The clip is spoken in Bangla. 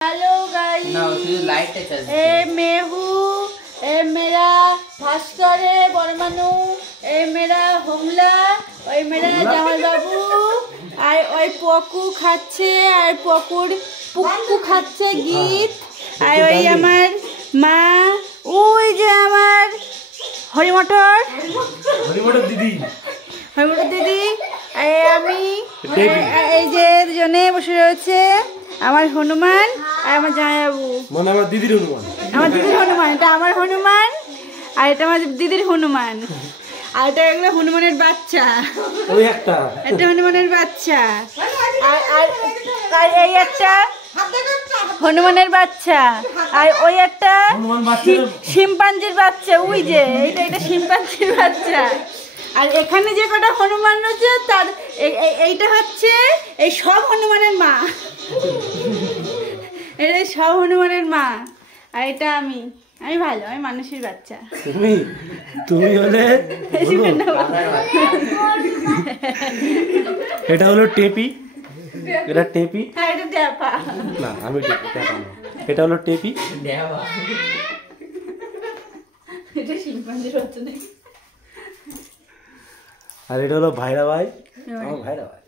हेलो गाइस, ए मेहू, ए मेरा भास्कर है परमाणु, ए मेरा होमला, ओई मेरा জামাই বাবু, আর ওই পকু খাচ্ছে, আর পকুর পুকু খাচ্ছে গীত, আর ওই আমার মা, ওই যে আমার হরিমটর দিদি, আমি এই যে দুজনে বসে রয়েছে, আমার হনুমান আর আমার জামাইবাবু, মানে আমার দিদির হনুমান, এটা আমার হনুমান আর এটা আমার দিদির হনুমান, আর এটা এগুলো হনুমানের বাচ্চা, এটা হনুমানের বাচ্চা, আর এই একটা হনুমানের বাচ্চা, আর ওই একটা শিম্পাঞ্জির বাচ্চা, ওই যে এটা শিম্পাঞ্জির বাচ্চা, আর এখানে যে কটা হনুমান রয়েছে তার এইটা হচ্ছে এই সব হনুমানের মা, এটা সব হনুমানের মা, আর এটা আমি ভালো, আমি মানুষের বাচ্চা, তুমি হলে এটা হলো টেপি, এটা টেপি, হ্যাঁ এটা ট্যাপা, না আমি টেপি, ট্যাপা না, এটা হলো টেপি, এটা শিম্পাঞ্জির বাচ্চা নাকি, আর এটা হলো ভাইরা ভাই, আমার ভাইরা ভাই।